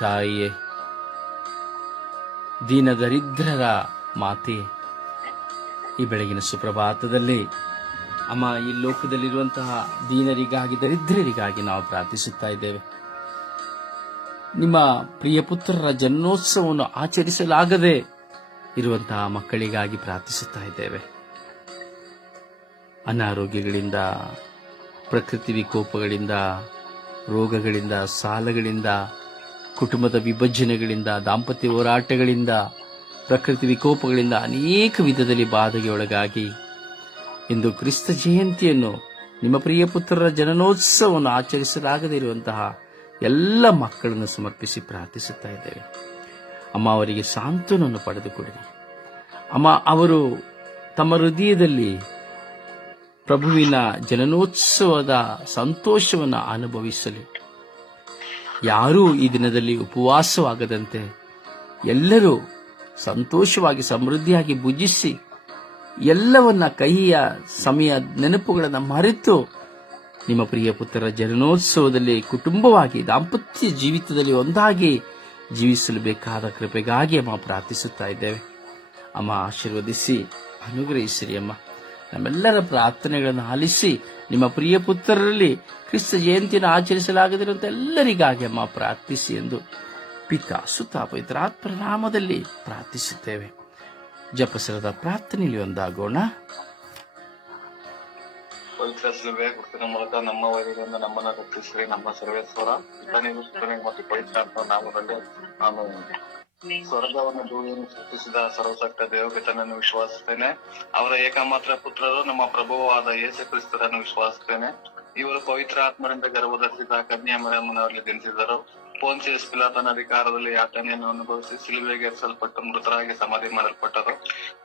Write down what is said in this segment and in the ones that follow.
ತಾಯಿಯೇ ದೀನ ದರಿದ್ರರ ಮಾತೆ. ಈ ಬೆಳಗಿನ ಸುಪ್ರಭಾತದಲ್ಲಿ ಅಮ್ಮ, ಈ ಲೋಕದಲ್ಲಿರುವಂತಹ ದೀನರಿಗಾಗಿ, ದರಿದ್ರರಿಗಾಗಿ ನಾವು ಪ್ರಾರ್ಥಿಸುತ್ತಾ ಇದ್ದೇವೆ. ನಿಮ್ಮ ಪ್ರಿಯ ಪುತ್ರರ ಜನ್ಮೋತ್ಸವವನ್ನು ಆಚರಿಸಲಾಗದೆ ಇರುವಂತಹ ಮಕ್ಕಳಿಗಾಗಿ ಪ್ರಾರ್ಥಿಸುತ್ತಾ ಇದ್ದೇವೆ. ಅನಾರೋಗ್ಯಗಳಿಂದ, ಪ್ರಕೃತಿ ವಿಕೋಪಗಳಿಂದ, ರೋಗಗಳಿಂದ, ಸಾಲಗಳಿಂದ ಕುಟುಂಬದ ವಿಭಜನೆಗಳಿಂದ, ದಾಂಪತ್ಯ ಹೋರಾಟಗಳಿಂದ, ಪ್ರಕೃತಿ ವಿಕೋಪಗಳಿಂದ ಅನೇಕ ವಿಧದಲ್ಲಿ ಬಾಧೆಗೆ ಒಳಗಾಗಿ ಇಂದು ಕ್ರಿಸ್ತ ಜಯಂತಿಯನ್ನು ನಿಮ್ಮ ಪ್ರಿಯ ಪುತ್ರರ ಜನನೋತ್ಸವವನ್ನು ಆಚರಿಸಲಾಗದೇ ಇರುವಂತಹ ಎಲ್ಲ ಮಕ್ಕಳನ್ನು ಸಮರ್ಪಿಸಿ ಪ್ರಾರ್ಥಿಸುತ್ತಾ ಇದ್ದೇವೆ. ಅಮ್ಮ, ಅವರಿಗೆ ಸಾಂತ್ವನವನ್ನು ಪಡೆದುಕೊಡಿರಿ. ಅಮ್ಮ, ಅವರು ತಮ್ಮ ಹೃದಯದಲ್ಲಿ ಪ್ರಭುವಿನ ಜನನೋತ್ಸವದ ಸಂತೋಷವನ್ನು ಅನುಭವಿಸಲಿ. ಯಾರೂ ಈ ದಿನದಲ್ಲಿ ಉಪವಾಸವಾಗದಂತೆ ಎಲ್ಲರೂ ಸಂತೋಷವಾಗಿ ಸಮೃದ್ಧಿಯಾಗಿ ಭುಜಿಸಿ ಎಲ್ಲವನ್ನ ಕಹಿಯ ಸಮಯ ನೆನಪುಗಳನ್ನು ಮರೆತು ನಿಮ್ಮ ಪ್ರಿಯ ಪುತ್ರರ ಜನನೋತ್ಸವದಲ್ಲಿ ಕುಟುಂಬವಾಗಿ ದಾಂಪತ್ಯ ಜೀವಿತದಲ್ಲಿ ಒಂದಾಗಿ ಜೀವಿಸಲು ಬೇಕಾದ ಕೃಪೆಗಾಗಿ ಅಮ್ಮ ಪ್ರಾರ್ಥಿಸುತ್ತಾ ಇದ್ದೇವೆ. ಅಮ್ಮ ಆಶೀರ್ವದಿಸಿ, ಅನುಗ್ರಹಿಸಿರಿ ಅಮ್ಮ. ನಮ್ಮೆಲ್ಲರ ಪ್ರಾರ್ಥನೆಗಳನ್ನು ಆಲಿಸಿ ನಿಮ್ಮ ಪ್ರಿಯ ಪುತ್ರರಲ್ಲಿ ಕ್ರಿಸ್ತ ಜಯಂತಿಯನ್ನು ಆಚರಿಸಲಾಗದಿರುವಂತ ಎಲ್ಲರಿಗಾಗಿ ಅಮ್ಮ ಪ್ರಾರ್ಥಿಸಿ ಎಂದು ಪಿತ ಸುತ ಪವಿತ್ರಾತ್ಮರ ನಾಮದಲ್ಲಿ ಪ್ರಾರ್ಥಿಸುತ್ತೇವೆ. ಜಪಸರದ ಪ್ರಾರ್ಥನೆಯಲ್ಲಿ ಒಂದಾಗೋಣ. ಪವಿತ್ರ ಶಿಲುಬೆ ಗುರುತಿನ ಮೂಲಕ ನಮ್ಮ ವೈರಿಗಳನ್ನು ನಮ್ಮನ್ನ ರಕ್ಷಿಸಿರಿ, ನಮ್ಮ ಸರ್ವೇಶ್ವರ. ಮತ್ತು ಪವಿತ್ರಾತ್ಮ ನಾಮದಲ್ಲಿ. ನಾನು ಸ್ವರ್ಗವನ್ನು ಭೂಮಿಯನ್ನು ಸೃಷ್ಟಿಸಿದ ಸರ್ವಸಕ್ತ ದೇವಗತನನ್ನು ವಿಶ್ವಾಸಿಸ್ತೇನೆ ಅವರ ಏಕಮಾತ್ರ ಪುತ್ರರು ನಮ್ಮ ಪ್ರಭುವಾದ ಯೇಸು ಕ್ರಿಸ್ತರನ್ನು ವಿಶ್ವಾಸಿಸ್ತೇನೆ ಇವರು ಪವಿತ್ರ ಆತ್ಮರಿಂದ ಗರ್ಭಧರಿಸಿದ ಕನ್ಯಾ ಮರಿಯಮ್ಮನವರಲ್ಲಿ ಜನಿಸಿದರು. ಪೋನ್ಸಿಯಸ್ ಪಿಲಾತನ ಅಧಿಕಾರದಲ್ಲಿ ಯಾತನೆಯನ್ನು ಅನುಭವಿಸಿ ಸಿಲುಬೆಗೆ ಏರಿಸಲ್ಪಟ್ಟು ಮೃತರಾಗಿ ಸಮಾಧಿ ಮಾಡಲ್ಪಟ್ಟರು.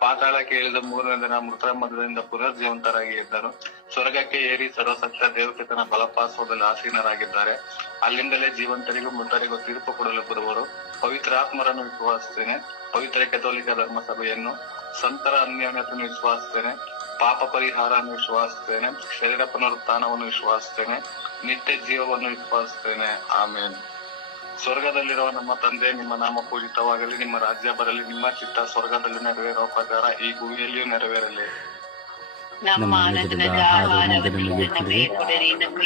ಪಾತಾಳಕ್ಕೆ ಇಳಿದ ಮೂರನೇ ದಿನ ಮೃತರ ಮಧ್ಯದಿಂದ ಪುನರ್ಜೀವಂತರಾಗಿ ಇದ್ದರು. ಸ್ವರ್ಗಕ್ಕೆ ಏರಿ ಸರ್ವಸತ್ಯ ದೇವಕೇತನ ಬಲಪಾರ್ಶ್ವದಲ್ಲಿ ಆಸೀನರಾಗಿದ್ದಾರೆ. ಅಲ್ಲಿಂದಲೇ ಜೀವಂತರಿಗೂ ಮೃತರಿಗೂ ತೀರ್ಪು ಕೊಡಲು ಬರುವರು. ಪವಿತ್ರ ಆತ್ಮರನ್ನು ವಿಶ್ವಾಸಿಸ್ತೇನೆ ಪವಿತ್ರ ಕೆಥೋಲಿಕ ಧರ್ಮ ಸಭೆಯನ್ನು ಸಂತರ ಅನ್ಯೋನ್ಯತೆಯನ್ನು ವಿಶ್ವಾಸಿಸ್ತೇನೆ ಪಾಪ ಪರಿಹಾರವನ್ನು ವಿಶ್ವಾಸಿಸ್ತೇನೆ ಶರೀರ ಪುನರುತ್ಥಾನವನ್ನು ವಿಶ್ವಾಸಿಸ್ತೇನೆ ನಿತ್ಯ ಜೀವವನ್ನು ವಿಶ್ವಾಸಿಸ್ತೇನೆ ಆಮೇಲೆ ಸ್ವರ್ಗದಲ್ಲಿರುವ ನಮ್ಮ ತಂದೆ ನಿಮ್ಮ ನಾಮ ಪೂಜಿತವಾಗಲಿ ನಿಮ್ಮ ರಾಜ್ಯ ಬರಲಿ ನಿಮ್ಮ ಚಿತ್ತ ಸ್ವರ್ಗದಲ್ಲಿ ನೆರವೇರುವ ಪ್ರಕಾರ ಈ ಭೂಮಿಯಲ್ಲಿಯೂ ನೆರವೇರಲಿ. ನಮ್ಮ ಅನುದಿನದ ಆಹಾರವನ್ನು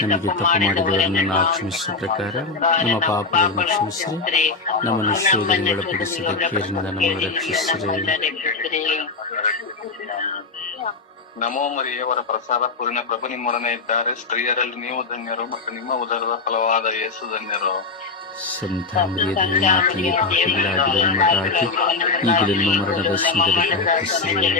ನಮಗೆ ತಪ್ಪು ಮಾಡಿದವರನ್ನು ನಾವು ಪ್ರಕಾರ ನಮ್ಮ ಪಾಪಗಳನ್ನು ಕ್ಷಮಿಸಿರಿ ನಮ್ಮನ್ನು ಶೋಧನೆಗೊಳಪಡಿಸಿದ ಕೇರಿನಿಂದ ನಮ್ಮನ್ನು ರಕ್ಷಿಸಿರಿ ನಮೋ ಮರಿಯವರ ಪ್ರಸಾದ ಪೂರ್ಣ ಪ್ರಭು ನಿಮ್ಮೊಡನೆ ಇದ್ದಾರೆ. ಸ್ತ್ರೀಯರಲ್ಲಿ ನೀವು ಧನ್ಯರು ಮತ್ತು ನಿಮ್ಮ ಉದರದ ಫಲವಾದ ಯೇಸು ಧನ್ಯರು. ಸಂತ ಮರಿಯದಲ್ಲಿ ಮಾತೆಗೆ ಪಾಪಿಗಳಾಗಿರುವ ನಮಗಾಗಿ ಈಗಲೂ ನಮ್ಮ ಮರಣದ ಸಮಯದಲ್ಲಿ ಪ್ರಾರ್ಥಿಸಿರಿ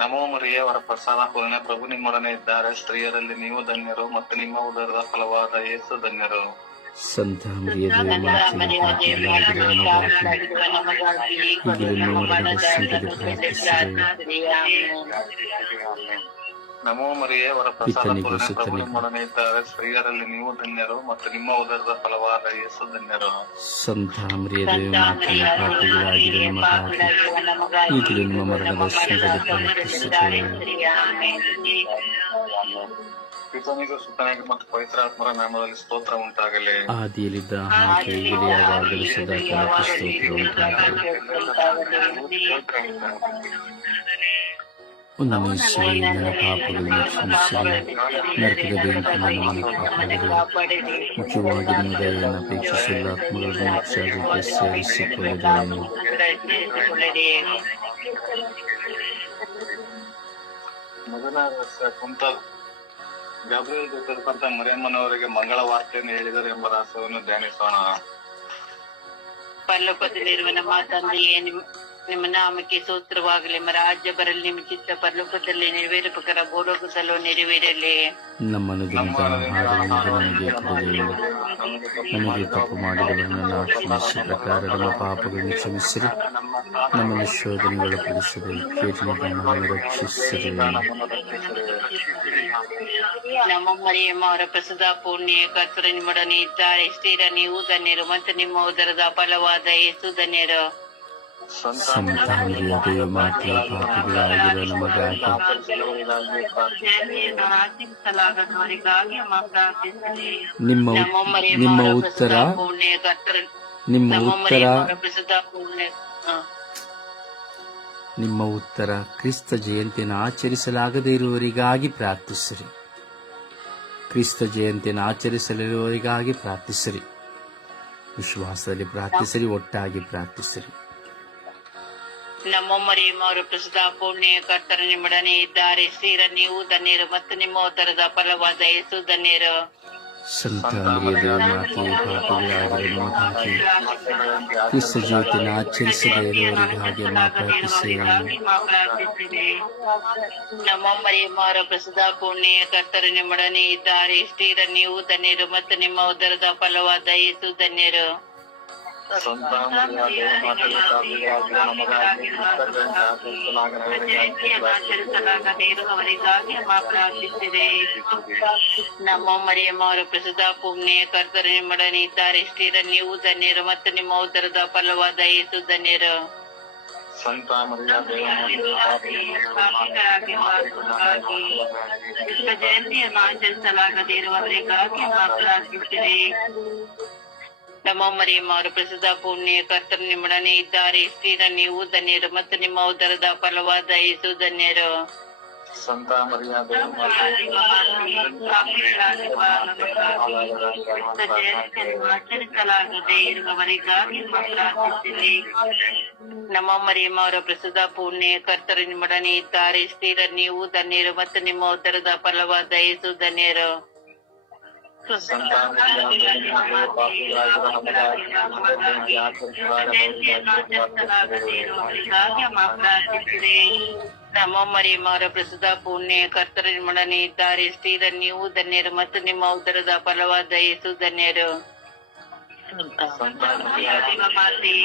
ನಮೋ ಮರಿಯವರ ಪ್ರಸಾದ ಪೂರ್ಣ ಪ್ರಭು ನಿಮ್ಮೊಡನೆ ಇದ್ದಾರೆ ಸ್ತ್ರೀಯರಲ್ಲಿ ನೀವು ಧನ್ಯರು ಮತ್ತು ನಿಮ್ಮ ಉದರದ ಫಲವಾದ ಯೇಸು ಧನ್ಯರು ಸಂತ ಮರಿಯದಲ್ಲಿ ಮಾತೆಗೆ ಪಾಪಿಗಳಾಗಿರುವ ನಮಗಾಗಿ ಈಗಲೂ ನಮ್ಮ ಮರಣದ ಸಮಯದಲ್ಲಿ ಪ್ರಾರ್ಥಿಸಿರಿ ನಮೋ ಮರಿಯವರ ಪ್ರಸಾದ ಪ್ರಭು ನಿಮ್ಮೊಡನೆ ಇದ್ದಾರೆ ಸ್ತ್ರೀಯರಲ್ಲಿ ನೀವು ಧನ್ಯರು ಮತ್ತು ನಿಮ್ಮ ಉದರದ ಫಲವಾದ ಯೇಸು ಧನ್ಯರು ಸಂತ ಈಗಲೂ ನಮ್ಮ ಮರಣದ ಸಮಯದಲ್ಲಿ ಪಿತನಿಗೂ ಸುತ್ತನಿಗೂ ಮತ್ತು ಪವಿತ್ರಾತ್ಮರ ನಾಮದಲ್ಲಿ ಸ್ತೋತ್ರ ಉಂಟಾಗಲಿ ಆದಿಯಲ್ಲಿದ್ದ ಹಾಗೆ ಸದಾ ಕಾಲಕ್ಕೂ ಸ್ತೋತ್ರ ಉಂಟಾಗಲಿ ನಮ್ಮ ನನ್ನ ಪಾಪಗಳನ್ನು ಕ್ಷಮಿಸಿರಿ ನರಕದ ಬೆಂಕಿಯಿಂದ ನಮ್ಮನ್ನು ಕಾಪಾಡಿರಿ ಮುಖ್ಯವಾಗಿ ನಿಮ್ಮ ದಯೆಯನ್ನು ಅಪೇಕ್ಷಿಸುವ ಆತ್ಮಗಳನ್ನು ಮೋಕ್ಷಕ್ಕೆ ಸೇರಿಸಿಕೊಳ್ಳುವುದನ್ನು ಕುಂತ ಗಬ್ರಿಯಲ್ ಜೊತೆರ್ತಕ್ಕಂಥ ಮರಿಯಮ್ಮನವರಿಗೆ ಮಂಗಳ ವಾರ್ತೆಯನ್ನು ಹೇಳಿದರು ಎಂಬ ರಹಸ್ಯವನ್ನು ಧ್ಯಾನಿಸೋಣ. ಪರಲೋಕದಲ್ಲಿರುವ ನಮ್ಮ ತಂದೆಯೇ ನಿಮ್ ನಿಮ್ಮ ನಾಮಕ್ಕೆ ಸ್ತೋತ್ರವಾಗಲಿ. ನಿಮ್ಮ ರಾಜ್ಯ ಬರಲಿ ನಿಮ್ಮ ಚಿತ್ತ ಪರಲೋಕದಲ್ಲಿ ನೆರವೇರಬೇಕರ ಭೂಲೋಕದಲ್ಲೂ ನೆರವೇರಲಿ. ನಮ್ಮ ನಮಗೆ ತಪ್ಪು ಮಾಡಿದವರನ್ನು ಪ್ರಕಾರ ನಮ್ಮ ಪಾಪಗಳನ್ನು ಕ್ಷಮಿಸಿರಿ. ನಮ್ಮನ್ನು ಶೋಧನೆಗೊಳಪಡಿಸದೆ ಕೇಟಿನಿಂದ ನಮ್ಮನ್ನು ರಕ್ಷಿಸಿರಿ. ನಮ್ಮ ಮರಿಯಮ್ಮ ಅವರ ಪ್ರಸದ ಪುಣ್ಯ ಕರ್ತರು ನಿಮ್ಮೊಡನೆ ಇದ್ದಾರೆ. ಸ್ತ್ರೀರ ನೀವು ಧನ್ಯರು ಮತ್ತು ನಿಮ್ಮ ಉದರದ ಫಲವಾದ ಯೇಸು ಧನ್ಯರು. ಸಂತಾನರಿಯ ದೇವ ಮಾತ್ರ ಪಾಪಿಗಳಾಗಿರುವ ನಮಗಾಗಿ ನಿಮ್ಮ ನಿಮ್ಮ ಉತ್ತರ ನಿಮ್ಮ ಉತ್ತರ ನಿಮ್ಮ ಉತ್ತರ ಕ್ರಿಸ್ತ ಜಯಂತಿಯನ್ನು ಆಚರಿಸಲಾಗದೇ ಇರುವವರಿಗಾಗಿ ಪ್ರಾರ್ಥಿಸಿರಿ. ಕ್ರಿಸ್ತ ಜಯಂತಿಯನ್ನು ಆಚರಿಸಲಿರುವವರಿಗಾಗಿ ಪ್ರಾರ್ಥಿಸಿರಿ. ವಿಶ್ವಾಸದಲ್ಲಿ ಪ್ರಾರ್ಥಿಸಿರಿ, ಒಟ್ಟಾಗಿ ಪ್ರಾರ್ಥಿಸಿರಿ. ನಮ್ಮ ಮರಿಯಮ್ಮವರು ಪ್ರಸಿದ್ಧ ಪ್ರಸಾದ ಪುಣ್ಯ ಕರ್ತರ ನಿಮ್ಮೊಡನೆ ಇದ್ದಾರೆ. ಸ್ತ್ರೀರ ನೀವು ಧನ್ಯರು ಮತ್ತು ನಿಮ್ಮ ಉತ್ತರದ ಫಲವಾದ ಯೇಸು ಧನ್ಯರು. ಕ್ರಿಸ್ತ ಜಯಂತಿಯನ್ನು ಆಚರಿಸದೇ ಇರುವವರಿಗಾಗಿ ನಾ ಪ್ರಾರ್ಥಿಸಿರಿ ನಮ್ಮ ಮರಿ ಮಾರ ಪ್ರಸಾದ ಪುಣ್ಯ ಕರ್ತರ ನಿಮ್ಮೊಡನೆ ಇದ್ದಾರೆ. ಸ್ತ್ರೀರ ನೀವು ಧನ್ಯರು ಮತ್ತು ನಿಮ್ಮ ಉದರದ ಫಲವಾದ ಯೇಸು ಧನ್ಯರು. ಆಚರಿಸಲಾಗದೇ ಇರುವವರಿಗಾಗಿ ಅಮ್ಮ ಪ್ರಾರ್ಥಿಸಿದೆ ನಮ್ಮ ಮರಿಯಮ್ಮವರ ಪ್ರಸಿದ್ಧ ಪುಣ್ಯ ಕರ್ತರು ನಿಮ್ಮೊಡನೆ ಇದ್ದಾರೆ. ಸ್ತ್ರೀರ ನೀವು ಧನ್ಯರು ಮತ್ತು ನಿಮ್ಮ ಉದರದ ಫಲವಾದ ಯೇಸು ಧನ್ಯರು. ಜಯಂತಿಯನ್ನು ಆಚರಿಸಲಾಗದೇ ಇರುವವರಿಗಾಗಿ ಅಮ್ಮ ಮರಿಯಮ್ಮ ಮರಿಯಮ್ಮವರು ಪ್ರಸಿದ್ಧ ಪುಣ್ಯ ಕರ್ತರು ನಿಮ್ಮೊಡನೆ ಇದ್ದಾರೆ. ಸ್ಥಿರ ನೀವು ಧನ್ಯರು ಮತ್ತು ನಿಮ್ಮ ಉದರದ ಫಲವಾದ ಯೇಸು ಧನ್ಯರು. ಸಂತ ಮರಿಯಮ್ಮ ಅವರ ಆಚರಿಸಲಾಗದೇ ಇರುವವರಿಗಾಗಿ ಅಮ್ಮ ಪ್ರಾರ್ಥಿಸಿದೆ ನಮ್ಮ ಮರಿಯಮ್ಮವರ ಪ್ರಸಿದ್ಧ ಪುಣ್ಯ ಕರ್ತರು ನಿಮ್ಮೊಡನೆ ಇದ್ದಾರೆ. ಸ್ಥಿರ ನೀವು ಧನ್ಯರು ಮತ್ತು ನಿಮ್ಮ ಉದರದ ಫಲವಾದ ಯೇಸು ಧನ್ಯರು. ನಮ್ಮ ಮರಿಯಮ್ಮವರ ಪ್ರಸಿದ್ಧ ಪುಣ್ಯ ಕರ್ತರ ನಿಮ್ಮೊಡನೆ ಇದ್ದಾರೆ ಸ್ತ್ರೀರ ನೀವು ಧನ್ಯರು ಮತ್ತು ನಿಮ್ಮ ಉತ್ತರದ ಫಲವಾದ ಯೇಸು ಧನ್ಯರು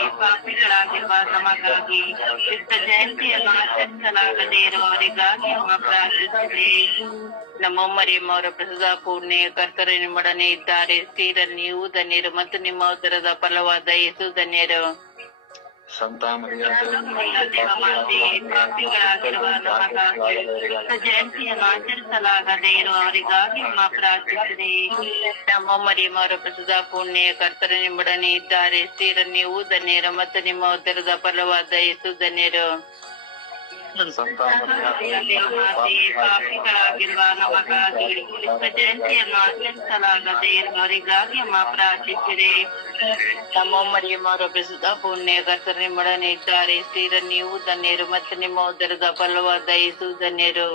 ಪಾಪಿಗಳಾಗಿರುವ ನಮಗಾಗಿ ಪ್ರಾರ್ಥಿಸಿದೆ ನಮ್ಮ ನಿಮ್ಮೊಡನೆ ಇದ್ದಾರೆ. ಸ್ತ್ರೀರ ನೀವು ಧನ್ಯರು ಮತ್ತು ನಿಮ್ಮ ಉದರದ ಫಲವಾದ ಯೇಸು ಧನ್ಯರು. ನಮಗಾಗಿ ಕ್ರಿಸ್ತ ಜಯಂತಿಯನ್ನು ಆಚರಿಸಲಾಗದೇ ಇರುವವರಿಗಾಗಿ ಅಮ್ಮ ಪ್ರಾರ್ಥಿಸಿದೆ ನಮ್ಮ ಮರಿಯಮ್ಮವರ ಪ್ರಸಿದ್ಧ ಪುಣ್ಯ ಕರ್ತರು ನಿಮ್ಮೊಡನೆ ಇದ್ದಾರೆ. ಸ್ತ್ರೀರ ನೀವು ಧನ್ಯರು ಮತ್ತು ನಿಮ್ಮ ಉದರದ ಫಲವಾದ ಯೇಸು ಧನ್ಯರು. ಪಾಪಿಗಳಾಗಿರುವ ನಮಗಾಗಿ ಕ್ರಿಸ್ತ ಜಯಂತಿಯನ್ನು ಆಚರಿಸಲಾಗದೆ ಇರುವವರಿಗಾಗಿ ಪ್ರಾರ್ಥಿಸಿದೆ ನಮ್ಮ ಮರಿಯಮ್ಮವರ ಪ್ರಸಿದ್ಧ ಪುಣ್ಯ ಕರ್ತರು ನಿಮ್ಮೊಡನೆ ಇದ್ದಾರೆ ನೀವು ಧನ್ಯರು ಮತ್ತು ನಿಮ್ಮ ಉದರದ ಫಲವಾದ ಯೇಸು ಧನ್ಯರು.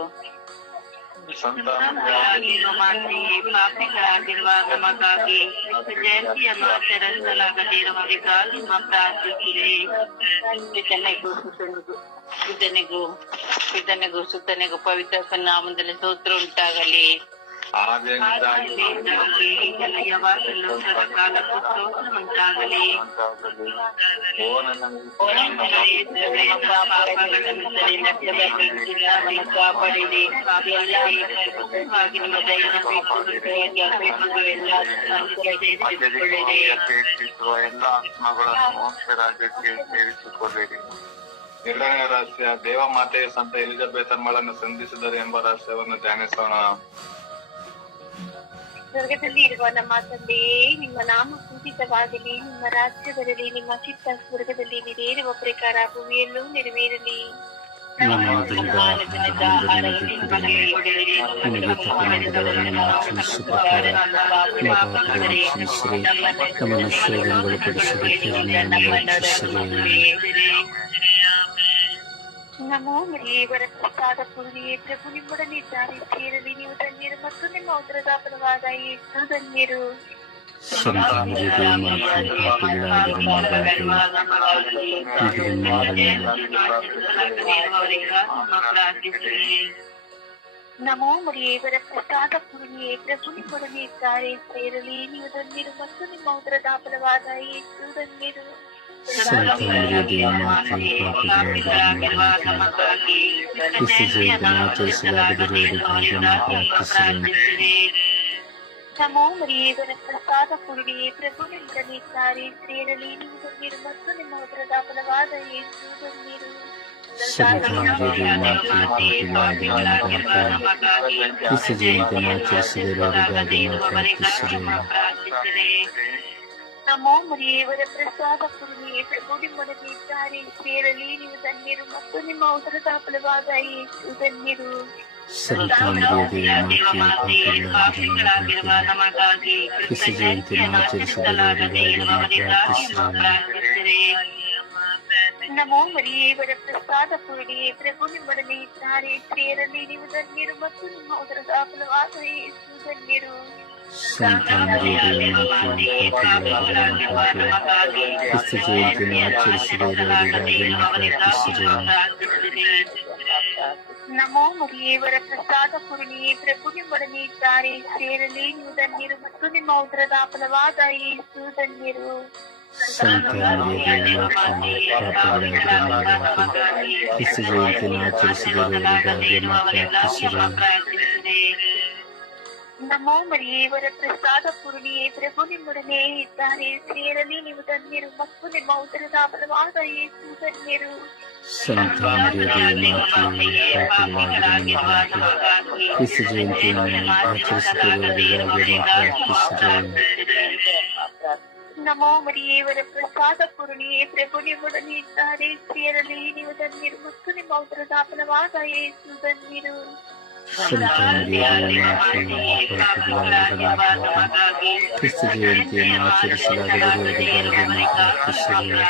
ಸಂತ ಪಾಪಿಗಳಾಗಿರುವ ನಮಗಾಗಿ ಜಯಂತಿಯನ್ನು ಆಚರಿಸಲಾಗದೇ ಇರುವವರಿಗಾಗಿ ಅಮ್ಮ ಪ್ರಾರ್ಥಿಸಿದೆ ಪಿತನಿಗೂ ಸುತನಿಗೂ ಪಿತನಿಗೂ ಪಿತನಿಗೂ ಸುತನಿಗೂ ಪವಿತ್ರ ನಾಮದಲ್ಲಿ ಸ್ತೋತ್ರ ಉಂಟಾಗಲಿ ಹಾಗೇನಿದ್ದಾಗಿ ಈಗಲೂ ಯಾವಾಗಲೂ ಸದಾಕಾಲಕ್ಕೂ ಸ್ತೋತ್ರ ಉಂಟಾಗಲಿ ಓ ನನ್ನ ಓ ನಮ್ಮ ಯೇಸುವೇ, ನಮ್ಮ ಪಾಪಗಳನ್ನು ಸರಿ ರಕ್ತದ ಬೆಂಕಿಯಿಂದ ನಮ್ಮನ್ನು ಕಾಪಾಡಿರಿ ಪಾಪಿಗಳಾಗಿ ಪರಿಶುದ್ಧವಾಗಿ ನಿಮ್ಮ ದಯೆಯನ್ನು ಬೇಡಿಕೊಳ್ಳುತ್ತೇವೆ. ಪಾಪಗಳು ಎಲ್ಲ ಆತ್ಮಗಳಿಗೆ ಸೇರಿಸಿಕೊಳ್ಳಿರಿ. ಸೇರಿಸುವ ಎಲ್ಲ ಆತ್ಮಗಳನ್ನು ಮೋಕ್ಷ ರಾಜ್ಯಕ್ಕೆ ಸೇರಿಸಿಕೊಳ್ಳಿರಿ ಎರಡನೇ ರಹಸ್ಯ ದೇವ ಮಾತೆಯ ಸಂತ ಎಲಿಜಬೆತ್ ಅಮ್ಮಳನ್ನು ಸಂಧಿಸಿದರು ಎಂಬ ರಹಸ್ಯವನ್ನು ಧ್ಯಾನಿಸೋಣ ಸ್ವರ್ಗದಲ್ಲಿ ಇರುವ ನಮ್ಮ ತಂದೆಯೇ ನಿಮ್ಮ ನಾಮ ಪೂಜಿತವಾಗಲಿ ನಿಮ್ಮ ರಾಜ್ಯದಲ್ಲಿ ನಿಮ್ಮ ಚಿತ್ತ ಸ್ವರ್ಗದಲ್ಲಿ ನೆರವೇರುವ ಪ್ರಕಾರ ಭೂಮಿಯಲ್ಲೂ ನೆರವೇರಲಿ ನಮ್ಮ ದಿನದ ಆಹಾರವನ್ನು ನಮಗೆ ಕೊಡಿರಿ. ನಮಗೆ ತಪ್ಪು ಮಾಡಿದವರನ್ನು ನಾವು ಕ್ಷಮಿಸುವ ಪ್ರಕಾರ ನಮ್ಮ ಪಾಪಗಳನ್ನು ಕ್ಷಮಿಸಿರಿ ನಮ್ಮನ್ನು ಶೋಧನೆಗೊಳಪಡಿಸದೆ ನಮ್ಮನ್ನು ರಕ್ಷಿಸಿರಿ ನಮೋ ಮರಿಯೇವರ ಪ್ರಸಾದ ಪೂರ್ಣಿಯೇ ಪ್ರಭು ನಿಮ್ಮೊಡನೆ ಇದ್ದಾರೆ ಸೇರಲಿ ನೀವು ಧನ್ಯರು ಮತ್ತು ನಿಮ್ಮ ಉದರದ ಫಲವಾದ ಯೇಸು ಧನ್ಯರು ಸಂತಾನರಿಗೆ ದೇವ ಮಾತೆ ಪಾಪಿಗಳಾಗಿರುವ ನಮಗಾಗಿ ಈಗಲೂ ನಮೋ ಮರಿಯೇವರ ಪ್ರಸಾದ ಪೂರ್ಣಿಯೇ ಪ್ರಭು ನಿಮ್ಮೊಡನೆ ಇದ್ದಾರೆ ಸೇರಲಿ ನೀವು ಧನ್ಯರು ಮತ್ತು ನಿಮ್ಮ ಉದರದ ಫಲವಾದ ಯೇಸು ಧನ್ಯರು నమో మరియే ప్రసాద పురుడియే ప్రభు నింతనిసారి స్త్రీలలీని మీరు మత్తుని మోద్రగా ఫలవాద యేసు మీరు క్రీస్తు జీవితం చేసి ప్రార్థిస్తున్నాను ನಮೋ ಮರಿಯೇವರ ಪ್ರಸಾದ ಪೂರ್ಣಿಯೇ ಪ್ರಭು ನಿಮ್ಮೊಡನಿದ್ದಾರೆ ಸ್ತ್ರೀಯರಲ್ಲಿ ನೀವು ಧನ್ಯರು ಮತ್ತು ನಿಮ್ಮ ಉದರದ ಫಲವಾದ ಯೇಸು ಧನ್ಯರು ಸಂತ ಮರಿಯದೇ ಮಾತೆ ಪಾಪಿಗಳಾಗಿರುವ ನಮಗಾಗಿ ಕ್ರಿಸ್ತ ಜಯಂತಿಯನ್ನು ಆಚರಿಸಿದವರಿಗಾಗಿ ನಾವು ಪ್ರಾರ್ಥಿಸಿದೆ ನಮೋ ಮರಿಯೇವರ ಪ್ರಸಾದ ಪೂರ್ಣಿಯೇ ಪ್ರಭು ನಿಮ್ಮೊಡನೆ ಇದ್ದಾರೆ ಸ್ತ್ರೀಯರಲ್ಲಿ ನೀವು ಧನ್ಯರು ಮತ್ತು ನಿಮ್ಮ ಉದರದ ಫಲವಾದ ಯೇಸು ಧನ್ಯರು ಸಂತ ಮರಿಯದೇ ಮಾತೆ ಪಾಪಿಗಳಾಗಿರುವ ನಮಗಾಗಿ ಕ್ರಿಸ್ತ ಜಯಂತಿಯನ್ನು ಆಚರಿಸಿದವರಿಗಾಗಿ ನಾವು ಪ್ರಾರ್ಥಿಸಿದೆ ನಮೋ ಮರಿಯೇವರ ಪ್ರಸಾದ ಪೂರ್ಣಿಯೇ ಪ್ರಭು ನಿಮ್ಮೊಡನೆ ಇದ್ದಾರೆ ಸ್ತ್ರೀಯರಲ್ಲಿ ನೀವು ಧನ್ಯರು ಮತ್ತು ನಿಮ್ಮ ಉದರದ ಫಲವಾದ ಯೇಸು ಧನ್ಯರು ಸಂತ ಮರಿಯದೇ ಮಾತೆ ನಮೋ ಮರಿಯೇವರ ಪ್ರಸಾದ ಪೂರ್ಣಿಯೇ ಪ್ರಭು ನಿಮ್ಮೊಡನೆ ಇದ್ದಾರೆ ಸ್ತ್ರೀಯರಲ್ಲಿ ನೀವು ಧನ್ಯರು ಮತ್ತು ನಿಮ್ಮ ಉದರದ ಫಲವಾದ ಯೇಸು ಧನ್ಯರು ಸಂತ ಮರಿಯದೇ ಮಾತೆ ಪಾಪಿಗಳಾಗಿರುವ ನಮಗಾಗಿ ಕ್ರಿಸ್ತ ಜಯಂತಿಯನ್ನು ಆಚರಿಸುತ್ತಿರುವವರಿಗಾಗಿ ನಾವು ಪ್ರಾರ್ಥಿಸಿದೆ ನಮೋ ಮರಿಯೇವರ ಪ್ರಸಾದ ಪೂರ್ಣಿಯೇ ಪ್ರಭು ನಿಮ್ಮೊಡನೆ ಇದ್ದಾರೆ ಸ್ತ್ರೀಯರಲ್ಲಿ ನೀವು ಧನ್ಯರು ಮತ್ತು ನಿಮ್ಮ ಉದರದ ಫಲವಾದ ಯೇಸು ಧನ್ಯರು ಸಂತ ಮರಿಯದೇ ಮಾತೆ ಪಾಪಿಗಳಾಗಿರುವ ನಮಗಾಗಿ ಕ್ರಿಸ್ತ ಜಯಂತಿಯನ್ನು ಆಚರಿಸಲಾಗದಿರುವವರಿಗಾಗಿ ನಾವು ಪ್ರಾರ್ಥಿಸಿದೆ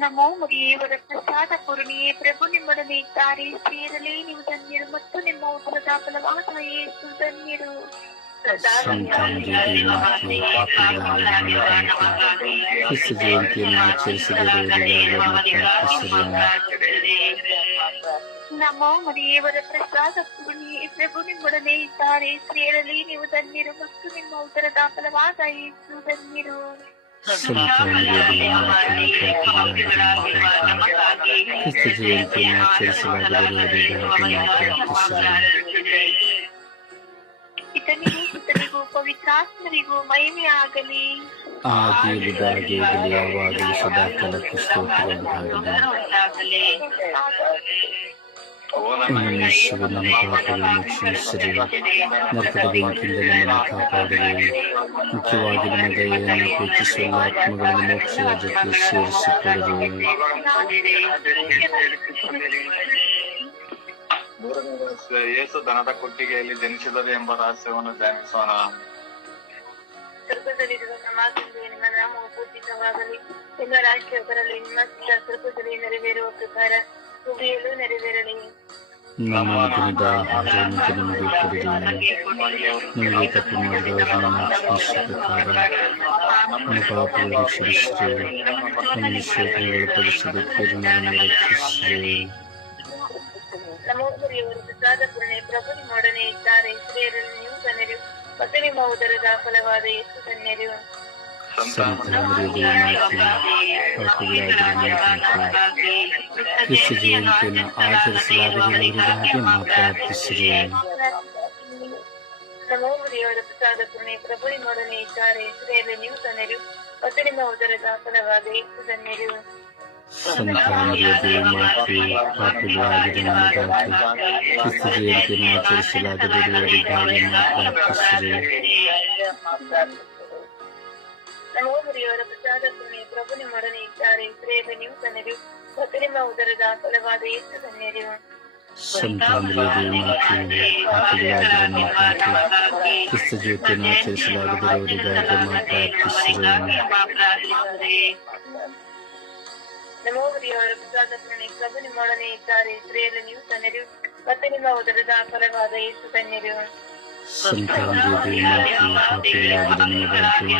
ನಮೋ ಮರಿಯೇವರ ಪ್ರಸಾದ ಪೂರ್ಣಿಯೇ ಪ್ರಭು ನಿಮ್ಮೊಡನೆ ಇದ್ದಾರೆ ಸ್ತ್ರೀಯರಲ್ಲಿ ನೀವು ಧನ್ಯರು ಮತ್ತು ನಿಮ್ಮ ಉದರದ ಫಲವಾದ ಯೇಸು ಧನ್ಯರು ಸಂತ ಮರಿಯದೇ ಮಾತೆ ಪಾಪಿಗಳಾಗಿರುವ ನಮಗಾಗಿ ಕ್ರಿಸ್ತ ಜಯಂತಿಯನ್ನು ಆಚರಿಸಿದವರಿಗಾಗಿ ನಾವು ಪ್ರಾರ್ಥಿಸಿದೆ ನಮೋ ಮರಿಯೇವರ ಪ್ರಸಾದ ಪೂರ್ಣಿಯೇ ಪ್ರಭು ನಿಮ್ಮೊಡನೆ ಇದ್ದಾರೆ ಸ್ತ್ರೀಯರಲ್ಲಿ ನೀವು ಧನ್ಯರು ಮತ್ತು ನಿಮ್ಮ ಉದರದ ಫಲವಾದ ಯೇಸು ಧನ್ಯರು ಸಂತ ಮರಿಯದೇ ಮಾತೆ ಪಾಪಿಗಳಾಗಿರುವ ನಮಗಾಗಿ ಕ್ರಿಸ್ತ ಜಯಂತಿಯನ್ನು ಆಚರಿಸಲಾಗದಿರುವವರಿಗಾಗಿ ನಾವು ಪ್ರಾರ್ಥಿಸಿದೆ ಇತನಿಗೂ ಸುತನಿಗೂ ಪವಿತ್ರಾತ್ಮರಿಗೂ ಮಹಿಮೆ ಆಗಲಿ ಆದಿಯಲ್ಲಿದ್ದಾಗೆ ಈಗಲೂ ಯಾವಾಗಲೂ ಸದಾಕಾಲಕ್ಕೂ ಸ್ತೋತ್ರವುಂಟಾಗಲಿ ನನ್ನ ಯೇಸುವೆ ನನ್ನ ಪಾಪಗಳನ್ನು ಕ್ಷಮಿಸಿರಿ ನರಕದ ಬೆಂಕಿಯಿಂದ ನಮ್ಮನ್ನು ಕಾಪಾಡಿರಿ ಮುಖ್ಯವಾಗಿ ನಿಮ್ಮ ದಯೆಯನ್ನು ಅಪೇಕ್ಷಿಸುವ ಎಲ್ಲ ಆತ್ಮಗಳನ್ನು ಮೋಕ್ಷ ರಾಜ್ಯಕ್ಕೆ ಸೇರಿಸಿಕೊಡಿರಿ ಮೂರನೇ ರಹಸ್ಯ ಯೇಸು ದನದ ಕೊಟ್ಟಿಗೆಯಲ್ಲಿ ಜನಿಸಿದರು ಎಂಬ ರಹಸ್ಯವನ್ನು ಧ್ಯಾನಿಸೋಣ ಸ್ವರ್ಗದಲ್ಲಿರುವ ನಮ್ಮ ತಂದೆಯೇ, ನಿಮ್ಮ ನಾಮವು ಪೂಜಿತವಾಗಲಿ ನಿಮ್ಮ ರಾಜ್ಯ ಬರಲಿ ನಿಮ್ಮ ಚಿತ್ತ ಸ್ವರ್ಗದಲ್ಲಿ ನೆರವೇರುವ ಪ್ರಕಾರ ಭೂಮಿಯಲ್ಲೂ ನೆರವೇರಲಿ ನಮ್ಮ ದಿನದ ಆಹಾರವನ್ನು ಇಂದು ನಮಗೆ ಕೊಡಿರಿ ನಮಗೆ ತಪ್ಪು ಮಾಡಿದವರನ್ನು ಕ್ಷಮಿಸಿದ ಪ್ರಕಾರ ನಮ್ಮ ಪಾಪಗಳನ್ನು ಕ್ಷಮಿಸಿರಿ ನಮ್ಮ ಶೋಧನೆಗಳು ಪಡಿಸೋದಕ್ಕೆ ನಮ್ಮನ್ನು ರಕ್ಷಿಸಿರಿ ನಮೋ ಗುರಿಯವರು ಪ್ರಸಾದ ಪೂರ್ಣೆ ಪ್ರಭು ನಿಮ್ಮೊಡನೆ ಇದ್ದಾರೆ ಸ್ತ್ರೀಯರಲ್ಲಿ ನೀವು ಧನ್ಯರು ಮತ್ತು ನಿಮ್ಮ ಉದರದ ಫಲವಾದ ಯೇಸು ಧನ್ಯರು ಸಂತ ಮರಿಯದೇ ಪಾಪಿಗಳಾಗಿರುವ ನಮಗಾಗಿ ಕ್ರಿಸ್ತ ಜಯಂತಿಯನ್ನು ಆಚರಿಸಲಾಗದಿರುವವರಿಗಾಗಿ ನಾವು ಪ್ರಾರ್ಥಿಸಿರಿ ನಮೋ ಗುರಿಯವರ ಪ್ರಸಾದ ಪೂರ್ಣೆ ಪ್ರಭು ನಿಮ್ಮೊಡನೆ ಇದ್ದಾರೆ ಸ್ತ್ರೀಯರಲ್ಲಿ ನೀವು ಧನ್ಯರು ಮತ್ತು ನಿಮ್ಮ ಉದರದ ಫಲವಾದ ಯೇಸು ಧನ್ಯರು ಸಂತ ಮರಿಯದೇ ಮಾತೆ ಪಾಪಿಗಳಾಗಿರುವ ನಮಗಾಗಿ ಕ್ರಿಸ್ತ ಜಯಂತಿಯನ್ನು ಆಚರಿಸಲಾಗದಿರುವವರಿಗಾಗಿ ನಾವು ಪ್ರಾರ್ಥಿಸಿರಿ ನಮೋ ಗುರಿಯವರ ಪ್ರಸಾದ ಪೂರ್ಣೆ ಪ್ರಭು ನಿಮ್ಮೊಡನೆ ಇದ್ದಾರೆ. ಸ್ತ್ರೀಯರಲ್ಲಿ ನೀವು ಧನ್ಯರು ಮತ್ತು ನಿಮ್ಮ ಉದರದ ಫಲವಾದ ಯೇಸು ಪಾಪಿಗಳಾಗಿರುವ ಕ್ರಿಸ್ತ ಜಯಂತಿಯನ್ನು ಆಚರಿಸಲಾಗದಿರುವವರಿಗಾಗಿ ಪ್ರಸಾದ ಪ್ರಭು ನಿಮ್ಮೊಡನೆ ಇದ್ದಾರೆ. ಸ್ತ್ರೀಯರಲ್ಲಿ ನೀವು ಧನ್ಯರು ಮತ್ತು ನಿಮ್ಮ ಉದರದ ಫಲವಾದ ಯೇಸು ಧನ್ಯರು ಸಂತ ಮರಿಯದೇ ಮಾತೆ ಪಾಪಿಗಳಾಗಿರುವ ನಮಗಾಗಿ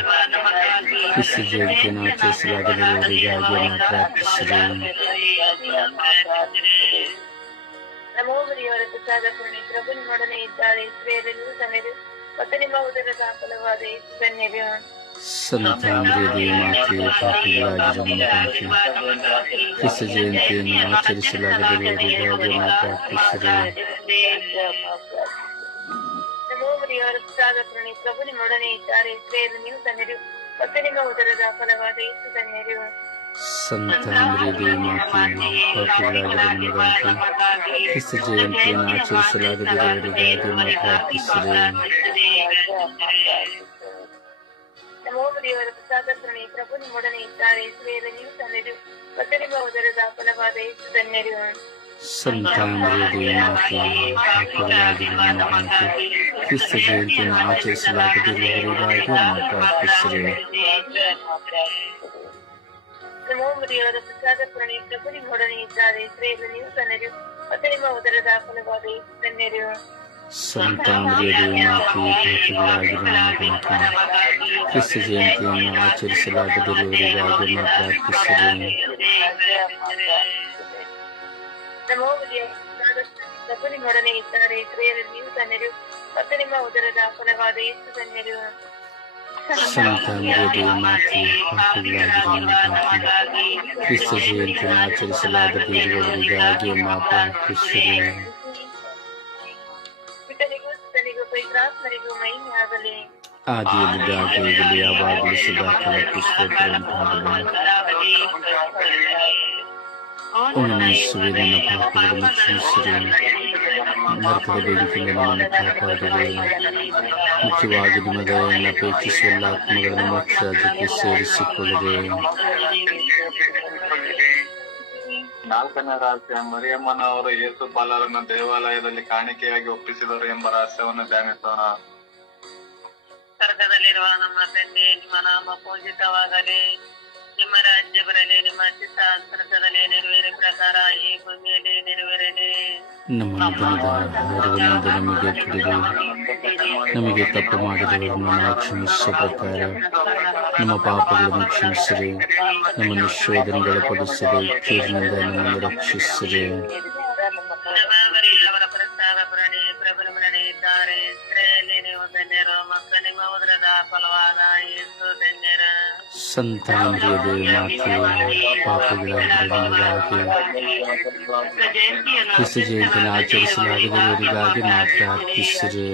ಕ್ರಿಸ್ತ ಜಯಂತಿಯನ್ನು ಆಚರಿಸಲಾಗದಿರುವವರಿಗಾಗಿ ನಾವು ಪ್ರಾರ್ಥಿಸಿರಿ ನಮೋ ಗುರಿಯವರ ಪ್ರಸಾದ ಪೂರ್ಣೆ ಪ್ರಭು ನಿಮ್ಮೊಡನೆ ಇದ್ದಾರೆ ಸ್ತ್ರೀಯರಲ್ಲಿ ನೀವು ಧನ್ಯರು ಮತ್ತು ನಿಮ್ಮ ಉದರದ ಫಲವಾದ ಯೇಸು ಧನ್ಯರು ಸಂತ ಮರಿಯದೇ ಮಾತೆ ಪಾಪಿಗಳಾಗಿರುವ ನಮಗಾಗಿ ಕ್ರಿಸ್ತ ಜಯಂತಿಯನ್ನು ಆಚರಿಸಲಾಗದಿರುವವರಿಗಾಗಿ ನಾವು ಪ್ರಾರ್ಥಿಸಿರಿ ನಮೋ ಮರಿಯವರ ಪ್ರಸಾದ ಪೂರ್ಣಿ ಪ್ರಭು ನಿಮ್ಮೊಡನೆ ಇದ್ದಾರೆ. ಸ್ತ್ರೀಯರು ನೀವು ಧನ್ಯರು ಮತ್ತು ನಿಮ್ಮ ಉದರದ ಫಲವಾದ ಯೇಸು ಧನ್ಯರು ಸಂತ ಮರಿಯದೇ ಮಾತೆ ಪಾಪಿಗಳಾಗಿರೋ ನಮಗಾಗಿ ಕ್ರಿಸ್ತ ಜಯಂತಿಯನ್ನು ಆಚರಿಸಲಾಗದಿರುವವರಿಗಾಗಿ ನಾವು ಪ್ರಾರ್ಥಿಸಿರಿ ನಮೋ ಮರಿಯವರ ಪ್ರಸಾದ ಪೂರ್ಣಿ ಪ್ರಭು ನಿಮ್ಮೊಡನೆ ಇದ್ದಾರೆ. ಸ್ತ್ರೀಯರು ನೀವು ಧನ್ಯರು ಮತ್ತು ನಿಮ್ಮ ಉದರದ ಫಲವಾದ ಯೇಸು ಧನ್ಯರು ಸಂತ ಮರಿಯದೇ ಮಾತೆ ಪಾಪಿಗಳಾಗಿರೋ ನಮಗಾಗಿ ಕ್ರಿಸ್ತ ಜಯಂತಿಯನ್ನು ಆಚರಿಸಲಾಗದಿರುವವರಿಗಾಗಿ ನಾವು ಪ್ರಾರ್ಥಿಸಿರಿ ನಮೋ ಮರಿಯವರ ಪ್ರಸಾದ ಪೂರ್ಣಿ ಪ್ರಭು ನಿಮ್ಮೊಡನೆ ಇದ್ದಾರೆ ಸ್ತ್ರೀಯರು ನೀವು ಧನ್ಯರು ಮತ್ತು ನಿಮ್ಮ ಉದರದ ಫಲವಾದ ಯೇಸು ಧನ್ಯರು ಸಂತ ಮರಿಯದೇ ಮಾತೆ ಪಾಪಿಗಳಾಗಿರೋ ನಮಗಾಗಿ ಕ್ರಿಸ್ತ ಜಯಂತಿಯನ್ನು ಆಚರಿಸಲಾಗದಿರುವವರಿಗಾಗಿ ನಾವು ಪ್ರಾರ್ಥಿಸಿರಿ ನಮೋ ಪ್ರಭು ನಿಮ್ಮೊಡನೆ ಇದ್ದಾರೆ ಸ್ತ್ರೀಯರು ನೀವು ಧನ್ಯರು ಮತ್ತು ನಿಮ್ಮ ಉದರದ ಫಲವಾದ ಯೇಸು ಧನ್ಯರು ಸಂತ ಮರಿಯದೇ ಮಾತೆ ಪಾಪಿಗಳಾಗಿರೋ ನಮಗಾಗಿ ಕ್ರಿಸ್ತ ಜಯಂತಿಯನ್ನು ಆಚರಿಸಲಾಗದಿರುವವರಿಗಾಗಿ ನಾವು ಪ್ರಾರ್ಥಿಸಿರಿ ಪಿತನಿಗೂ ಸುತನಿಗೂ ಪವಿತ್ರಾತ್ಮರಿಗೂ ಮಹಿಮೆ ಆಗಲಿ ಆದಿಯಲ್ಲಿದ್ದಾಗೆ ಈಗಲೂ ಯಾವಾಗಲೂ ಸದಾ ಕಾಲಕ್ಕೂ ಸ್ತೋತ್ರ ಉಂಟಾಗಲಿ ನರಕದ ಬೆಂಕಿಯಿಂದ ನಮ್ಮನ್ನು ಕಾಪಾಡಿರಿ ಮುಖ್ಯವಾಗಿ ನಿಮ್ಮ ದಯೆಯನ್ನು ಅಪೇಕ್ಷಿಸುವ ಎಲ್ಲ ಆತ್ಮಗಳನ್ನು ಮೋಕ್ಷ ಅದಕ್ಕೆ ಸೇರಿಸಿಕೊಳ್ಳದೆ ನಾಲ್ಕನೇ ರಹಸ್ಯ ಮರಿಯಮ್ಮನ ಅವರು ಯೇಸು ಬಾಲರನ್ನು ದೇವಾಲಯದಲ್ಲಿ ಕಾಣಿಕೆಯಾಗಿ ಒಪ್ಪಿಸಿದರು ಎಂಬ ರಹಸ್ಯವನ್ನು ಧ್ಯಾನಿಸೋಣ. ಸ್ವರ್ಗದಲ್ಲಿರುವ ನಮ್ಮ ತಂದೆ ನಿಮ್ಮ ನಾಮ ಪೂಜಿತವಾಗಲಿ. ನಿಮ್ಮ ರಾಜ್ಯ ಬರಲಿ ನಿಮ್ಮ ಚಿತ್ತ ಸ್ವರ್ಗದಲ್ಲಿ ನೆರವೇರಿ ಪ್ರಕಾರ ಈ ಭೂಮಿಯಲ್ಲಿ ನೆರವೇರಲಿ ನಮ್ಮ ನಿಧನದ ಆಹಾರವನ್ನು ನಮಗೆ ಕೊಡಿರಿ ನಮಗೆ ತಪ್ಪು ಮಾಡಿದವರನ್ನು ನಾವು ಕ್ಷಮಿಸುವ ಪ್ರಕಾರ ನಮ್ಮ ಪಾಪಗಳನ್ನು ಕ್ಷಮಿಸಿರಿ ನಮ್ಮನ್ನು ಶೋಧನೆಗೊಳಪಡಿಸಿರಿ ಕೀರಿನಿಂದ ನಮ್ಮನ್ನು ರಕ್ಷಿಸಿರಿ संतान हृदय माथे पापग्रह इस जयंती आचर माता तीसरे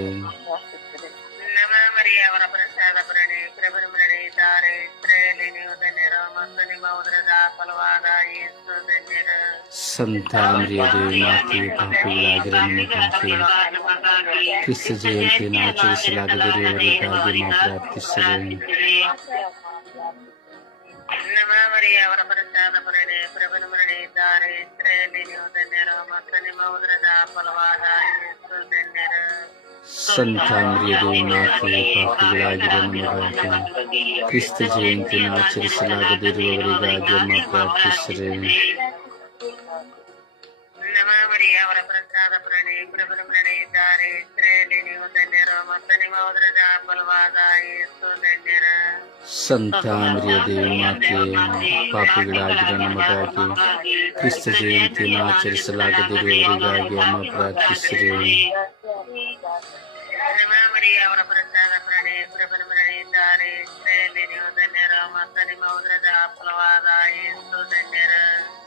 संतान हृदय माथे पापग्रह कृष्ण जयंती माता तीसरे ನಮಾವರಿ ಅವರ ಪ್ರಸಾದ ಪ್ರಣಿ ಪ್ರಭು ಮರಣಿ ಇದ್ದಾರೆ ಸ್ತ್ರೀಯಲ್ಲಿ ನೀವು ಧನ್ಯರು ಮತ್ತು ನಿಮ್ಮ ಉದರದ ಫಲವಾದ ಯೇಸು ಧನ್ಯರ ಸಂತ ಮರಿಯದೇ ಮಾತೆ ಪಾಪಗಳಾಗಿರುವ ನಮಗಾಗಿ ಕ್ರಿಸ್ತ ಜಯಂತಿಯನ್ನು ಆಚರಿಸಲಾಗದಿರುವವರಿಗಾಗಿ ನಾವು ಪ್ರಾರ್ಥಿಸಿರಿ ನಮಾವರಿ ಅವರ ಪ್ರಸಾದ ಪ್ರಣಿ ಪ್ರಭು ಮರಣಿ ಇದ್ದಾರೆ ಸ್ತ್ರೀಯಲ್ಲಿ ನೀವು ಧನ್ಯರು ಮತ್ತು ನಿಮ್ಮ ಉದರದ ಫಲವಾದ ಯೇಸು ಧನ್ಯರ. ಸಂತ ದೇವಿ ಮಾತೆ ಪಾಪಿಗಳಾಗಿರೋ ನಮಗಾಗಿ ಕ್ರಿಸ್ತ ಜಯಂತಿಯನ್ನು ಆಚರಿಸಲಾಗದಿರುವವರಿಗಾಗಿ ಅಮ್ಮ ಪ್ರಾರ್ಥಿಸಿರಿ. ಅವರ ಪ್ರಸಾದ ಪ್ರಣಿ ಪ್ರಭು ಮರಣಿ ಇದ್ದಾರೆ ಸ್ತ್ರೀಯಲ್ಲಿ ನೀವು ಧನ್ಯರು ಮತ್ತು ನಿಮ್ಮ ಉದರದ ಫಲವಾದ ಯೇಸು ಧನ್ಯರ.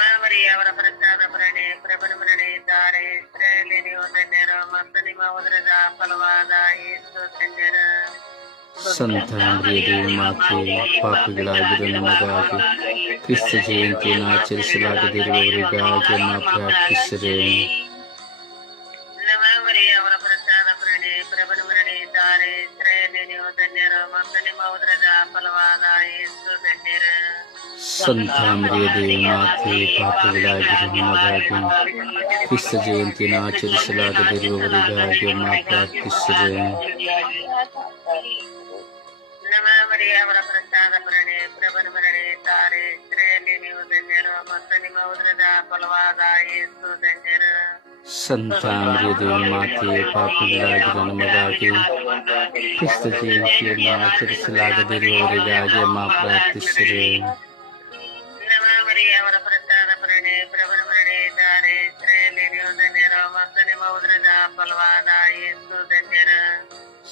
ಅವರ ಪ್ರಸಾದ ಪ್ರಣಿ ಪ್ರಭನ ಮರಣಿ ಇದ್ದಾರೆ. ಇಸ್ರೇಲಿ ನೀವು ಧನ್ಯರು ಮತ್ತು ನಿಮ್ಮ ಉದರದ ಫಲವಾದ ಯೇಸು ಧನ್ಯರ ಸಂತ ಮರಿಯದೇ ಮಾತೆ ನಮಗಾಗಿ ಕ್ರಿಸ್ತ ಜಯಂತಿಯನ್ನು ಆಚರಿಸಲಾಗದಿರುವವರಿಗಾಗಿ ನಾವು ಪ್ರಾರ್ಥಿಸಿರಿ. ನೀವು ಧನ್ಯರು ಮತ್ತು ನಿಮ್ಮ ಉದರದ ಫಲವಾದ ಯೇಸು ಧನ್ಯರು ಸಂತ ಮರಿಯದೇವಿ ಮಾತೆಯೇ ಪಾಪಿಗಳಾಗಿರೋ ನಮಗಾಗಿ ಕ್ರಿಸ್ತ ಜಯಂತಿಯನ್ನು ಆಚರಿಸಲಾಗದಿರುವವರಿಗಾಗಿ ಅಮ್ಮ ಪ್ರಾರ್ಥಿಸಿರಿ ಧನ್ಯರು ಮತ್ತು ನಿಮ್ಮ ಉದರದ ಫಲವಾದ ಯೇಸು ಧನ್ಯರು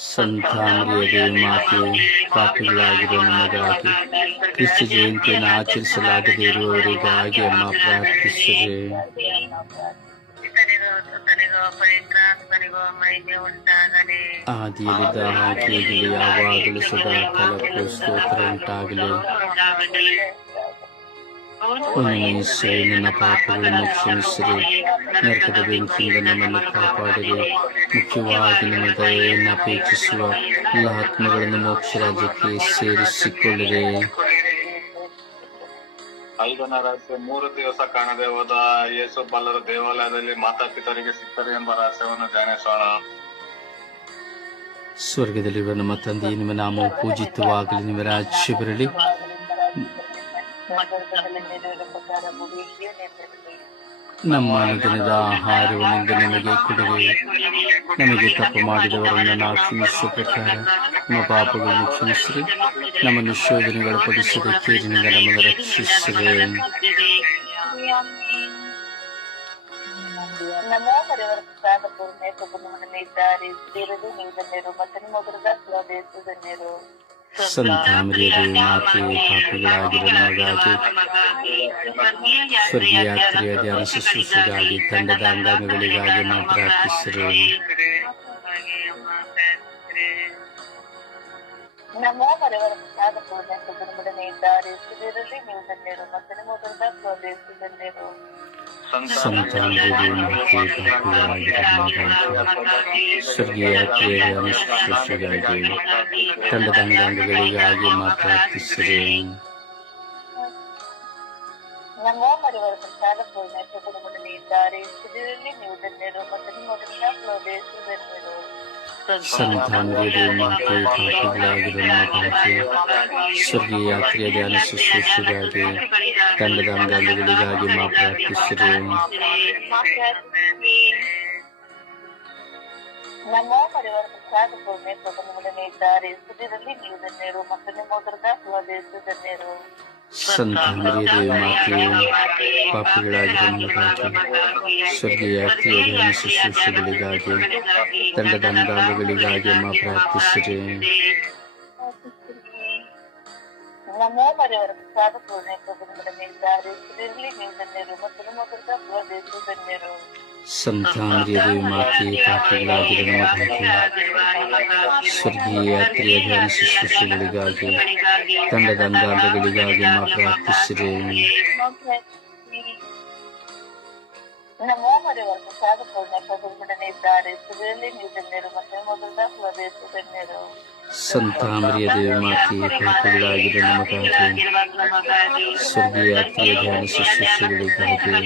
ಸಂತ ಮರಿಯದೇವಿ ಮಾತೆಯೇ ಪಾಪಿಗಳಾಗಿರೋ ನಮಗಾಗಿ ಕ್ರಿಸ್ತ ಜಯಂತಿಯನ್ನು ಆಚರಿಸಲಾಗದಿರುವವರಿಗಾಗಿ ಅಮ್ಮ ಪ್ರಾರ್ಥಿಸಿರಿ ಇತನಿಗೂ ಸುತನಿಗೂ ಪವಿತ್ರಾತ್ಮನಿಗೂ ಮಹಿಮೆ ಉಂಟಾಗಲಿ ಆದಿಯಲ್ಲಿದ್ದ ಹಾಗೆಯೇ ಯಾವಾಗಲೂ ಸದಾ ಕಾಲಕ್ಕೂ ಸ್ತೋತ್ರ ಉಂಟಾಗಲಿ ನನ್ನ ಪಾಪಗಳನ್ನು ಕ್ಷಮಿಸಿರಿ ನರಕದ ಬೆಂಕಿಯಿಂದ ನಮ್ಮನ್ನು ಕಾಪಾಡಿರಿ ಮುಖ್ಯವಾಗಿ ನಮ್ಮ ದಯೆಯನ್ನು ಅಪೇಕ್ಷಿಸುವ ಎಲ್ಲ ಆತ್ಮಗಳನ್ನು ಮೋಕ್ಷ ರಾಜ್ಯಕ್ಕೆ ಸೇರಿಸಿಕೊಳ್ಳಿರಿ ಐದನೇ ರಾತ್ರಿ ಮೂರು ದಿವಸ ಕಾಣದೆ ಹೋದ ಯೇಸು ಬಲ್ಲರ ದೇವಾಲಯದಲ್ಲಿ ಮಾತಾಪಿತರಿಗೆ ಸಿಕ್ಕರೆ ಎಂಬ ರಹಸ್ಯವನ್ನು ಧ್ಯಾನಿಸೋಣ. ಸ್ವರ್ಗದಲ್ಲಿರುವ ನಮ್ಮ ತಂದೆ ನಿಮ್ಮ ನಾಮವು ಪೂಜಿತವಾಗಲಿ ನಿಮ್ಮ ರಾಜ್ಯ ಬರಲಿ. ನಮ್ಮ ಅನುದಿನದ ಆಹಾರವನ್ನಿಂದ ನಮಗೆ ಕೊಡುವೆ ನಮಗೆ ತಪ್ಪು ಮಾಡಿದವರನ್ನು ನಾವು ಕ್ಷಮಿಸುವ ಪ್ರಕಾರ ನಮ್ಮ ಪಾಪಗಳನ್ನು ಕ್ಷಮಿಸಿರಿ ನಮ್ಮನ್ನು ಶೋಧನೆಗಳ ಪಡಿಸಿದ ಕೇರಿನಿಂದ ನಮಗೆ ರಕ್ಷಿಸಿರಿ ನಮೋ ಮರೆಯವರ ಪ್ರಸಾದ ಪೂರ್ಣೆ ಪ್ರಭುವನ್ನು ಇದ್ದಾರೆ ಸ್ತ್ರೀಯರಲ್ಲಿ ನೀವು ಧನ್ಯರು ಮತ್ತು ನಿಮ್ಮ ಉದರದ ಫಲದೇಸು ಧನ್ಯರು ಸಂತಾಮರಿಯರು ಮಾತೆ ಪಾಪಿಗಳಾಗಿರೋ ನಮಗಾಗಿ ಸ್ವರ್ಗೀಯ ಯಾತ್ರೆಯ ಧ್ಯಾನ ಶುಶ್ರೂಷೆಗಾಗಿ ತಂಡದ ಅಂಗಾಂಗಗಳಿಗಾಗಿ ನಾವು ಪ್ರಾರ್ಥಿಸಿರಿ ನಮೋ ಮರೆಯವರ ಪ್ರಸಾದ ಪೂರ್ಣೆ ಪ್ರಭುವನ್ನು ಇದ್ದಾರೆ ಸ್ತ್ರೀಯರಲ್ಲಿ ನೀವು ಧನ್ಯರು ಮತ್ತು ನಿಮ್ಮ ಉದರದ ಫಲದೇಸು ಧನ್ಯರು ಸಂತಾಮರಿಯರು ಮಾತೆ ಪಾಪಿಗಳಾಗಿರೋ ನಮಗಾಗಿ ಸ್ವರ್ಗೀಯ ಯಾತ್ರೆಯ ಧ್ಯಾನ ಶುಶ್ರೂಷೆಗಾಗಿ ತಂಡದ ಅಂಗಾಂಗಗಳಿಗಾಗಿ ನಾವು ಪ್ರಾರ್ಥಿಸಿರಿ ನಮೋ ಮರೆಯವರ ಪ್ರಸಾದ ಪೂರ್ಣೆ ಪ್ರಭುವನ್ನು ಇದ್ದಾರೆ ಸ್ತ್ರೀಯರಲ್ಲಿ ನೀವು ಧನ್ಯರು ಮತ್ತು ನಿಮ್ಮ संतान रे माँ के ठाकुर लाग रमा पहुँचे स्वर्गीय यात्री ध्यान सुश्रूषु गागे दंडदान गागे गागे माँ प्राप्ति श्री नमो परिवर्तन ಪೂರ್ಣೆ ಪ್ರಭುವನ್ನು ಇದ್ದಾರೆ ಸುದಿರಲ್ಲಿ ನೀವು ಧನ್ಯರು ಮತ್ತು ನಿಮ್ಮ ಉದರದ ಫಲದೇಸು ಧನ್ಯರು ಸಂತಾಮರಿಯರು ಮಾತೆ ಪಾಪಿಗಳಾಗಿರೋ ನಮಗಾಗಿ ಸ್ವರ್ಗೀಯ ಯಾತ್ರೆಯ ಧ್ಯಾನ ಶುಶ್ರೂಷೆಗಳಿಗಾಗಿ ತಂಡದ ಅಂಗಾಂಗಗಳಿಗಾಗಿ ನಾವು ಪ್ರಾರ್ಥಿಸಿರಿ ನಮೋ ಪರಿವಾರ ಪ್ರಸಾದ ಪೂರ್ಣೆ ಪ್ರಭುವನ್ನು ಇದ್ದಾರೆ ಸುದಿರಲ್ಲಿ ನೀವು ಧನ್ಯರು ಮತ್ತು ನಿಮ್ಮ ಉದರದ ಫಲದೇಸು ಧನ್ಯರು ಸಂತಾಮರಿಯರು ಮಾತೆ ಪಾಪಿಗಳಾಗಿರೋ ನಮಗಾಗಿ ಸ್ವರ್ಗೀಯ ಯಾತ್ರೆಯ ಧ್ಯಾನ ಶುಶ್ರೂಷೆಗಳಿಗಾಗಿ ತಂಡದ ಅಂಗಾಂಗಗಳಿಗಾಗಿ ನಾವು ಪ್ರಾರ್ಥಿಸಿರಿ ನಮೋ ಪರಿವಾರ ಪ್ರಸಾದ ಪೂರ್ಣೆ ಪ್ರಭುವನ್ನು ಇದ್ದಾರೆ संतामरिय देव माती कहते नम कहते स्वर्गीय आत्मीय ध्यान शिष्य शिवली कहते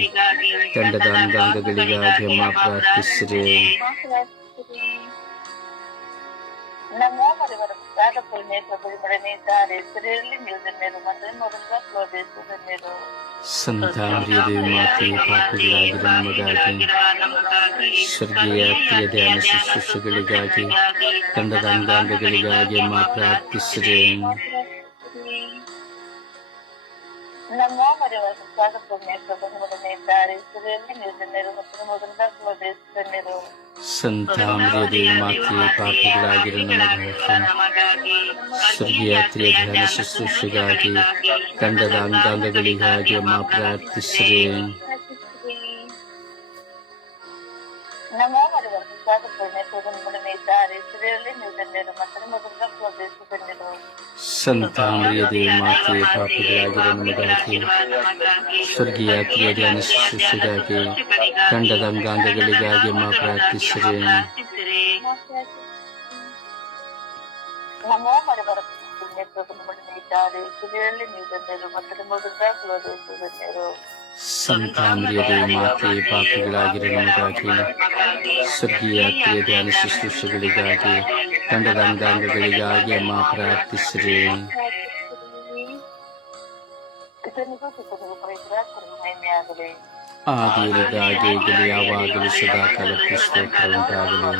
दंडदान गांग गलिगा माँ प्राप्ति श्रेय ನಮೋ ಪರಿವಾರ ಪ್ರಸಾದ ಪೂರ್ಣೆ ಪ್ರಭುಗಳನ್ನು ಇದ್ದಾರೆ ಸ್ತ್ರೀಯರಲ್ಲಿ ನೀವು ಧನ್ಯರು ಮತ್ತು ನಿಮ್ಮ ಉದರದ ಫಲದೇಸು ಧನ್ಯರು ಸಂತಾಮರಿಯರು ಮಾತೆ ಪಾಪಿಗಳಾಗಿರೋ ನಮಗಾಗಿ ಸ್ವರ್ಗೀಯ ಯಾತ್ರೆಯ ಧ್ಯಾನ ಶುಶ್ರೂಷೆಗಳಿಗಾಗಿ ತಂಡದ ಅಂಗಾಂಗಗಳಿಗಾಗಿ ನಾವು ಪ್ರಾರ್ಥಿಸಿರಿ ನಮೋ ಪರಿವಾರ ಪ್ರಸಾದ ಪೂರ್ಣೆ ಪ್ರಭುಗಳನ್ನು ಇದ್ದಾರೆ ಸ್ತ್ರೀಯರಲ್ಲಿ ನೀವು ಧನ್ಯರು ಮತ್ತು ನಿಮ್ಮ ಉದರದ ಫಲದೇಸು ಧನ್ಯರು ಸಂತಾಮರಿಯರು ಮಾತೆ ಪಾಪಿಗಳಾಗಿರೋ ನಮಗಾಗಿ ಸ್ವರ್ಗೀಯ ಯಾತ್ರೆಯ ಧ್ಯಾನ ಶುಶ್ರೂಷೆಗಾಗಿ ತಂಡದ ಅಂಗಾಂಗಗಳಿಗಾಗಿ ನಾವು ಪ್ರಾರ್ಥಿಸಿರಿ ನಮೋ ಪರಿವಾರ ಪ್ರಸಾದ ಪೂರ್ಣೆ ಪ್ರಭುಗಳನ್ನು ಇದ್ದಾರೆ ಸ್ತ್ರೀಯರಲ್ಲಿ ನೀವು ಧನ್ಯರು ಮತ್ತು ನಿಮ್ಮ ಉದರದ ಫಲದೇಸು ಧನ್ಯರು ಸಂತಾಮರಿಯರು ಮಾತೆ ಪಾಪಿಗಳಾಗಿರೋ ನಮಗಾಗಿ ಸ್ವರ್ಗೀಯ ಧ್ಯಾನ ಶುಶ್ರೂಷೆಗಾಗಿ ತಂಡದ ಅಂಗಾಂಗಗಳಿಗಾಗಿ ಅಮ್ಮ ಪ್ರಾರ್ಥಿಸಿರಿ. ನಮೋ ಪರಿವಾರ ಪುಣ್ಯ ಪ್ರಭುಗಳನ್ನು ಇದ್ದಾರೆ ಸ್ತ್ರೀಯರಲ್ಲಿ ನೀವು ಧನ್ಯರು ಮತ್ತು ನಿಮ್ಮ ಉದರದ ಫಲದೇಸು ಧನ್ಯರು ಸಂತಾಮರಿಯರು ಮಾತೆ ಪಾಪಿಗಳಾಗಿರೋ ನಮಗಾಗಿ ಸ್ವರ್ಗೀಯ ಯಾತ್ರೆಯ ಧ್ಯಾನ ಶುಶ್ರೂಷೆಗಳಿಗಾಗಿ ತಂಡದ ಅಂಗಾಂಗಗಳಿಗಾಗಿ ಅಮ್ಮ ಪ್ರಾರ್ಥಿಸ್ರಿ ಆದಿಯರಿಗಾಗಿ ಈಗಲೂ ಯಾವಾಗಲೂ ಸದಾಕಾಲ ಸ್ತೋತ್ರ ಉಂಟಾಗಲಿ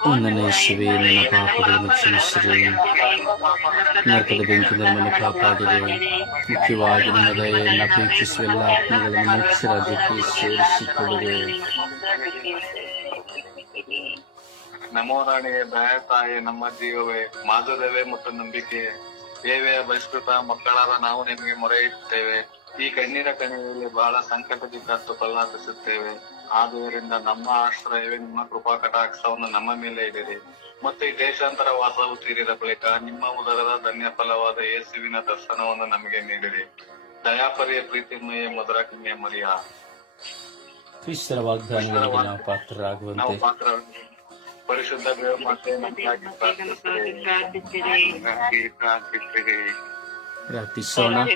ಓ ಯೇಸುವೆ ನನ್ನ ಪಾಪಗಳನ್ನು ನರಕದ ನಮ್ಮನ್ನು ಮುಖ್ಯವಾಗಿ ನನ್ನ ದಯೆಯನ್ನು ಎಲ್ಲ ಆತ್ಮಗಳನ್ನು ರಾಜ್ಯಕ್ಕೆ ದಯ ತಾಯಿ, ನಮ್ಮ ಜೀವವೇ, ಮಾಧುರ್ಯವೇ ಮತ್ತು ನಂಬಿಕೆ. ದೇವೆಯ ಬಹಿಷ್ಕೃತ ಮಕ್ಕಳಾದ ನಾವು ನಿಮಗೆ ಮೊರೆ ಇಡುತ್ತೇವೆ ಈ ಕಣ್ಣೀರ ಕಣಿವೆಯಲ್ಲಿ ಬಹಳ ಸಂಕಟದಿಂದ ತುಕಲಾಗಿಸುತ್ತೇವೆ ಆದುದರಿಂದ ನಮ್ಮ ಆಶ್ರಯವೇ ನಿಮ್ಮ ಕೃಪಾ ಕಟಾಕ್ಷವನ್ನು ನಮ್ಮ ಮೇಲೆ ಇಡಿರಿ. ಮತ್ತು ಈ ದೇಶಾಂತರ ವಾಸವು ತೀರಿದ ಬಳಿಕ ನಿಮ್ಮ ಉದರದ ಧನ್ಯ ಫಲವಾದ ಯೇಸುವಿನ ದರ್ಶನವನ್ನು ನಮಗೆ ನೀಡಿರಿ. ದಯಾಪರಿಯ ಪ್ರೀತಿಮಯ ಮಧುರ ಕನ್ಯೆ ಮರಿಯ. ಕ್ರಿಸ್ತರ ವಾಗ್ದಾನಗಳಿಗೆ ನಾವು ಪಾತ್ರರಾಗುವಂತೆ ಪಾತ್ರ ಪರಿಶುದ್ಧ ದೇವಮಾತೆ ನಮಗಾಗಿ ಪ್ರಾರ್ಥಿಸಿರಿ. ಪ್ರಾರ್ಥಿಸಿರಿ Ratisona,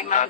Surya